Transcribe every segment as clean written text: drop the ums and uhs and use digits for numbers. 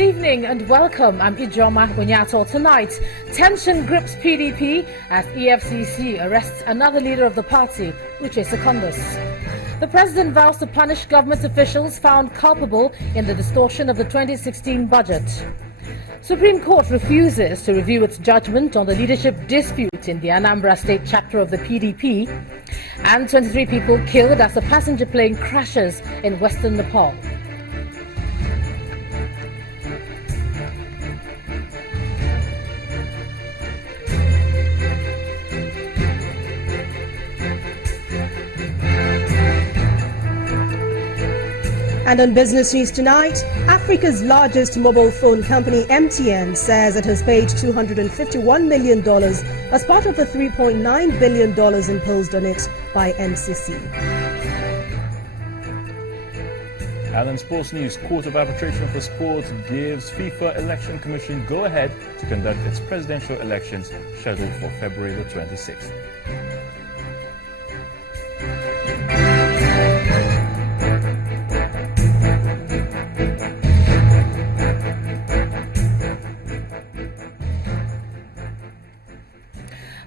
Good evening and welcome. I'm Ijoma Onyato. Tonight, tension grips PDP as EFCC arrests another leader of the party, Uche Secondus. The president vows to punish government officials found culpable in the distortion of the 2016 budget. Supreme Court refuses to review its judgment on the leadership dispute in the Anambra State chapter of the PDP. And 23 people killed as a passenger plane crashes in western Nepal. And on business news tonight, Africa's largest mobile phone company, MTN, says it has paid $251 million as part of the $3.9 billion imposed on it by NCC. And in sports news, Court of Arbitration for Sport gives FIFA Election Commission go-ahead to conduct its presidential elections scheduled for February the 26th.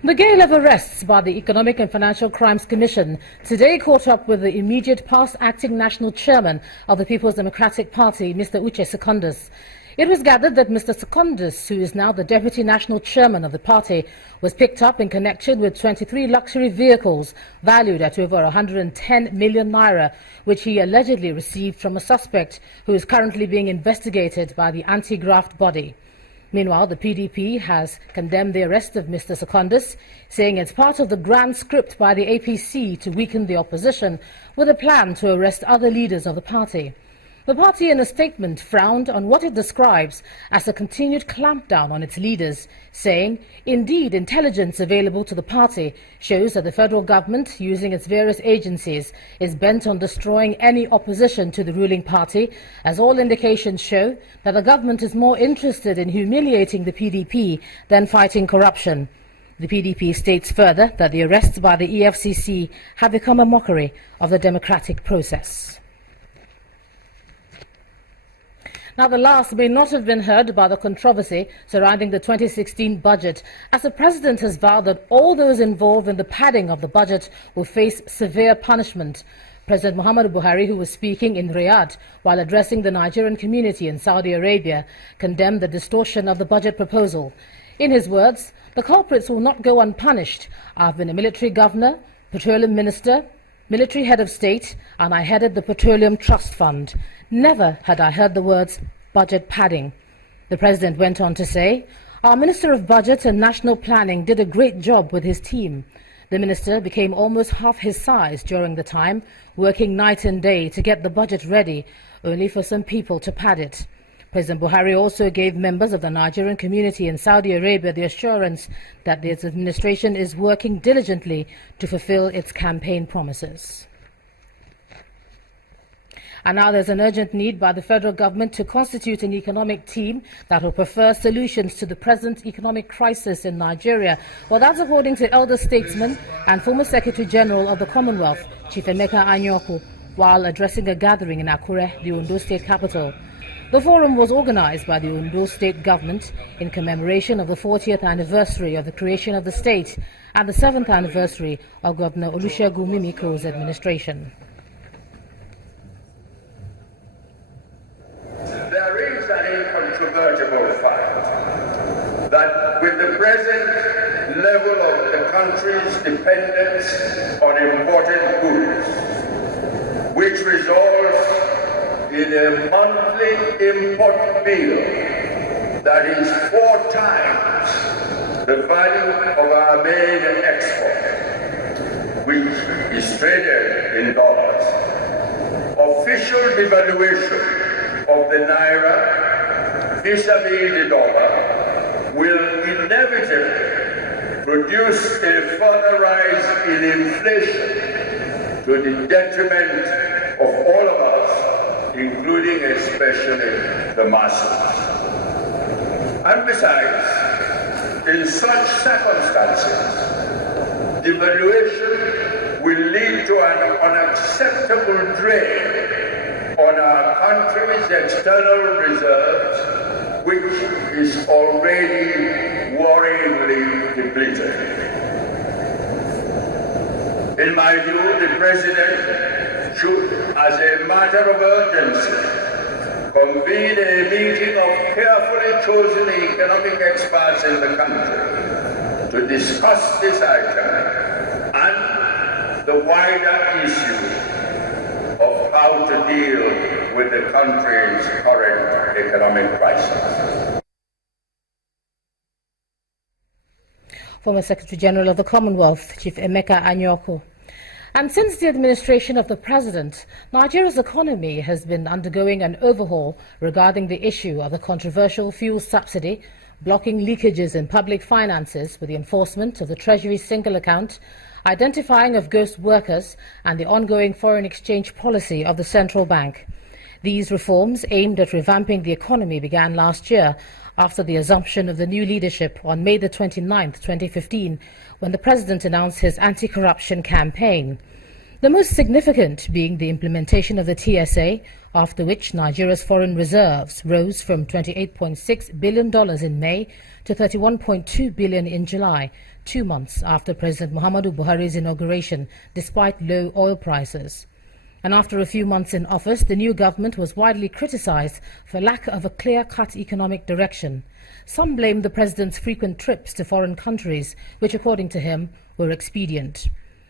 The gale of arrests by the Economic and Financial Crimes Commission today caught up with the immediate past acting national chairman of the People's Democratic Party, Mr. Uche Secondus. It was gathered that Mr. Secondus, who is now the deputy national chairman of the party, was picked up in connection with 23 luxury vehicles valued at over 110 million naira, which he allegedly received from a suspect who is currently being investigated by the anti-graft body. Meanwhile, the PDP has condemned the arrest of Mr. Secondus, saying it's part of the grand script by the APC to weaken the opposition with a plan to arrest other leaders of the party. The party, in a statement, frowned on what it describes as a continued clampdown on its leaders, saying, indeed, intelligence available to the party shows that the federal government, using its various agencies, is bent on destroying any opposition to the ruling party, as all indications show that the government is more interested in humiliating the PDP than fighting corruption. The PDP states further that the arrests by the EFCC have become a mockery of the democratic process. Now, the last may not have been heard about the controversy surrounding the 2016 budget, as the president has vowed that all those involved in the padding of the budget will face severe punishment. President Muhammadu Buhari, who was speaking in Riyadh while addressing the Nigerian community in Saudi Arabia, condemned the distortion of the budget proposal. In his words, the culprits will not go unpunished. I've been a military governor, petroleum minister, military head of state, and I headed the Petroleum Trust Fund. Never had I heard the words budget padding. The president went on to say, our Minister of Budget and National Planning did a great job with his team. The minister became almost half his size during the time, working night and day to get the budget ready, only for some people to pad it. President Buhari also gave members of the Nigerian community in Saudi Arabia the assurance that his administration is working diligently to fulfill its campaign promises. And now there's an urgent need by the federal government to constitute an economic team that will prefer solutions to the present economic crisis in Nigeria. Well, that's according to elder statesman and former Secretary General of the Commonwealth, Chief Emeka Anyaoku, while addressing a gathering in Akure, the Ondo State capital. The forum was organized by the Ondo State government in commemoration of the 40th anniversary of the creation of the state and the 7th anniversary of Governor Olusegun Mimiko's administration. There is an incontrovertible fact that with the present level of the country's dependence on imported goods, which results in a monthly import bill that is 4 times the value of our main export, which is traded in dollars, official devaluation of the naira vis-a-vis the dollar will inevitably produce a further rise in inflation to the detriment of all of us, including especially the masses. And besides, in such circumstances, devaluation will lead to an unacceptable drain on our country's external reserves which is already worryingly depleted. In my view, the President should, as a matter of urgency, convene a meeting of carefully chosen economic experts in the country to discuss this item and the wider issue of how to deal with the country's current economic crisis. Former Secretary General of the Commonwealth, Chief Emeka Anyaoku. And since the administration of the President, Nigeria's economy has been undergoing an overhaul regarding the issue of the controversial fuel subsidy, blocking leakages in public finances with the enforcement of the Treasury single account, identifying of ghost workers, and the ongoing foreign exchange policy of the central bank. These reforms aimed at revamping the economy began last year after the assumption of the new leadership on May the 29th, 2015, when the President announced his anti-corruption campaign. The most significant being the implementation of the TSA, after which Nigeria's foreign reserves rose from $28.6 billion in May to $31.2 billion in July, 2 months after President Muhammadu Buhari's inauguration, despite low oil prices. And after a few months in office, the new government was widely criticized for lack of a clear-cut economic direction. Some blamed the president's frequent trips to foreign countries, which, according to him, were expedient.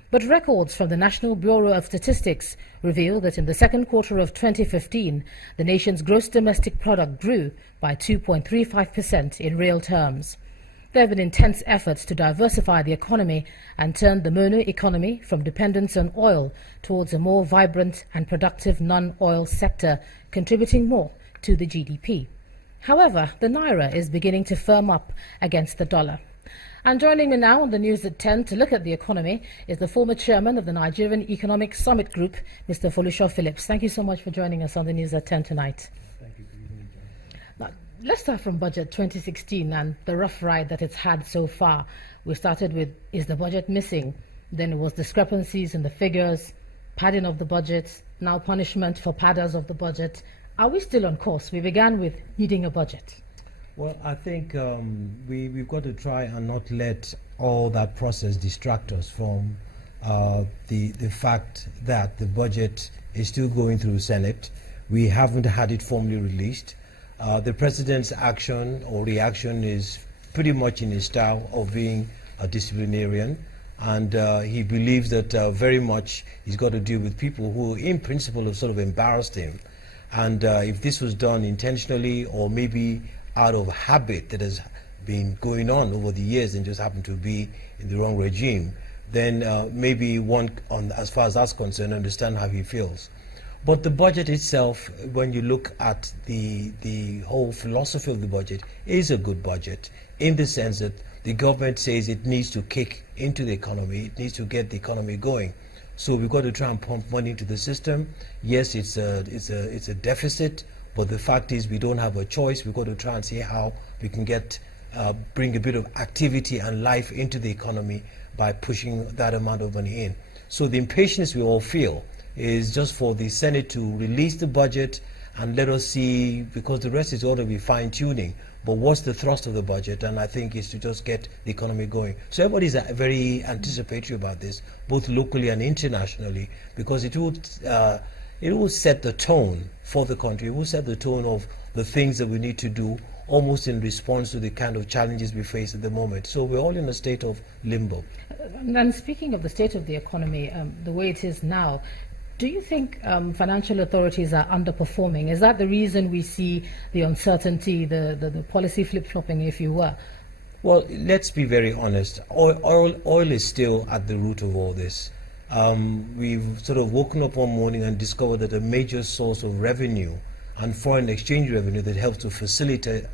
But records from the National Bureau of Statistics reveal that in the second quarter of 2015, the nation's gross domestic product grew by 2.35% in real terms. There have been intense efforts to diversify the economy and turn the mono economy from dependence on oil towards a more vibrant and productive non-oil sector, contributing more to the GDP. However, the Naira is beginning to firm up against the dollar. And joining me now on the news at 10 to look at the economy is the former chairman of the Nigerian Economic Summit Group, Mr. Folusho Phillips. Thank you so much for joining us on the news at 10 tonight. Thank you for having me, John. Now, let's start from Budget 2016 and the rough ride that it's had so far. We started with, is the budget missing? Then it was discrepancies in the figures, padding of the budget, now punishment for padders of the budget. Are we still on course? We began with needing a budget. Well, I think we've got to try and not let all that process distract us from the fact that the budget is still going through Senate. We haven't had it formally released. The president's action or reaction is pretty much in his style of being a disciplinarian, and he believes that very much he's got to deal with people who in principle have sort of embarrassed him. And if this was done intentionally or maybe out of habit that has been going on over the years and just happened to be in the wrong regime, then maybe one, as far as that's concerned, understand how he feels. But the budget itself, when you look at the whole philosophy of the budget, is a good budget in the sense that the government says it needs to kick into the economy, it needs to get the economy going. So we've got to try and pump money into the system. Yes, it's a deficit, but the fact is we don't have a choice. We've got to try and see how we can bring a bit of activity and life into the economy by pushing that amount of money in. So the impatience we all feel is just for the Senate to release the budget and let us see, because the rest is ought to be fine-tuning. But what's the thrust of the budget? And I think is to just get the economy going. So everybody's very anticipatory about this, both locally and internationally, because it will set the tone for the country. It will set the tone of the things that we need to do, almost in response to the kind of challenges we face at the moment. So we're all in a state of limbo. And speaking of the state of the economy, the way it is now, do you think financial authorities are underperforming? Is that the reason we see the uncertainty, the policy flip-flopping, if you were? Well, let's be very honest. Oil is still at the root of all this. We've sort of woken up one morning and discovered that a major source of revenue and foreign exchange revenue that helps to facilitate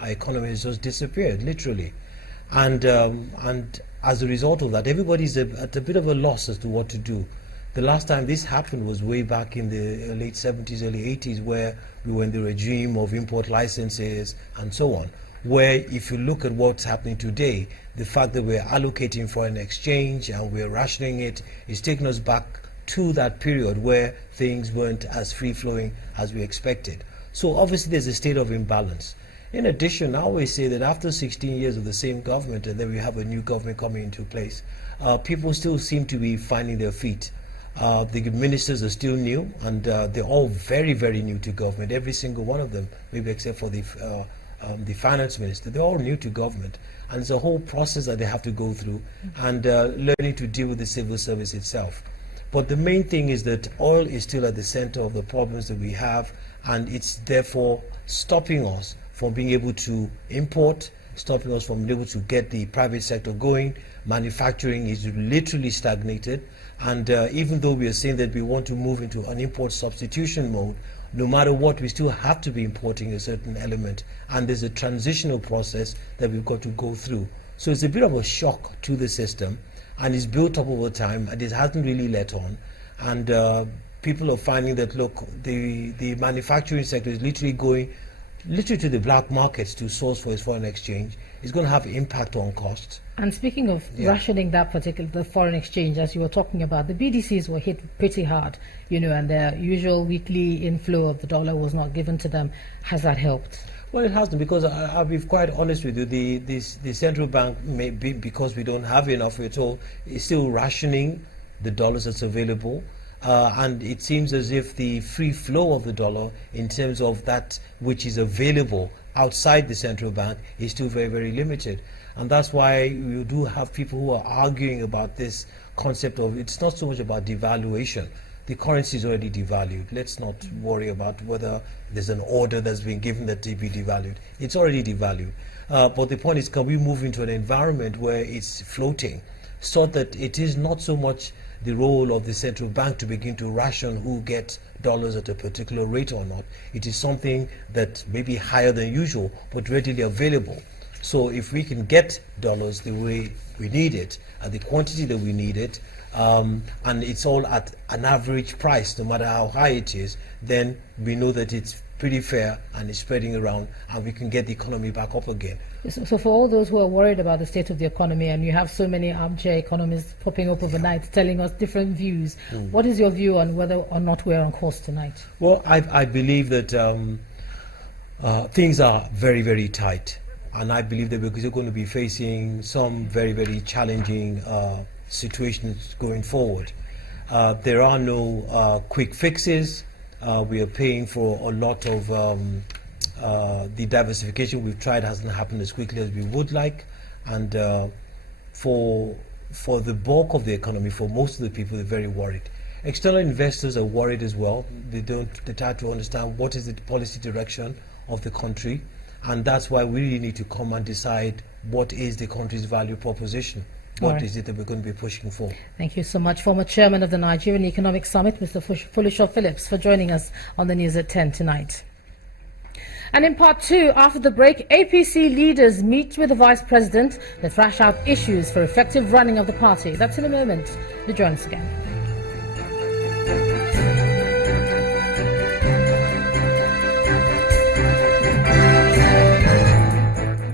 our economy has just disappeared, literally. And as a result of that, everybody's at a bit of a loss as to what to do. The last time this happened was way back in the late 70s, early 80s, where we were in the regime of import licenses and so on, where if you look at what's happening today, the fact that we're allocating foreign exchange and we're rationing it is taking us back to that period where things weren't as free-flowing as we expected. So obviously there's a state of imbalance. In addition, I always say that after 16 years of the same government, and then we have a new government coming into place, people still seem to be finding their feet. The ministers are still new, and they're all very, very new to government. Every single one of them, maybe except for the finance minister, they're all new to government. And it's a whole process that they have to go through, and learning to deal with the civil service itself. But the main thing is that oil is still at the center of the problems that we have, and it's therefore stopping us from being able to import, stopping us from being able to get the private sector going. Manufacturing is literally stagnated, and even though we are saying that we want to move into an import substitution mode, no matter what, we still have to be importing a certain element, and there's a transitional process that we've got to go through. So it's a bit of a shock to the system, and it's built up over time, and it hasn't really let on. And people are finding that, look, the manufacturing sector is literally going to the black markets to source for its foreign exchange. It's going to have impact on costs. And speaking of rationing the foreign exchange, as you were talking about, the BDCs were hit pretty hard, and their usual weekly inflow of the dollar was not given to them. Has that helped? Well, it hasn't, because I'll be quite honest with you. The central bank, may be, because we don't have enough at all, is still rationing the dollars that's available. And it seems as if the free flow of the dollar in terms of that which is available outside the central bank is still very, very limited. And that's why you do have people who are arguing about this concept of, it's not so much about devaluation. The currency is already devalued. Let's not worry about whether there's an order that's been given that it be devalued. It's already devalued. But the point is, can we move into an environment where it's floating, so that it is not so much the role of the central bank to begin to ration who gets dollars at a particular rate or not. It is something that may be higher than usual, but readily available. So if we can get dollars the way we need it, at the quantity that we need it, and it's all at an average price, no matter how high it is, then we know that it's pretty fair and it's spreading around, and we can get the economy back up again. So for all those who are worried about the state of the economy, and you have so many armchair economists popping up overnight telling us different views, what is your view on whether or not we're on course tonight? Well, I believe that things are very, very tight, and I believe that we're going to be facing some very, very challenging situations going forward. There are no quick fixes. We are paying for a lot of the diversification we've tried hasn't happened as quickly as we would like, and for the bulk of the economy, for most of the people, they're very worried. External investors are worried as well. They try to understand what is the policy direction of the country, and that's why we really need to come and decide what is the country's value proposition. What is it that we're going to be pushing for? Thank you so much, former chairman of the Nigerian Economic Summit, Mr. Folishaw Phillips, for joining us on the news at 10 tonight. And in part two, after the break, APC leaders meet with the Vice President to thrash out issues for effective running of the party. That's in a moment. Do join us again.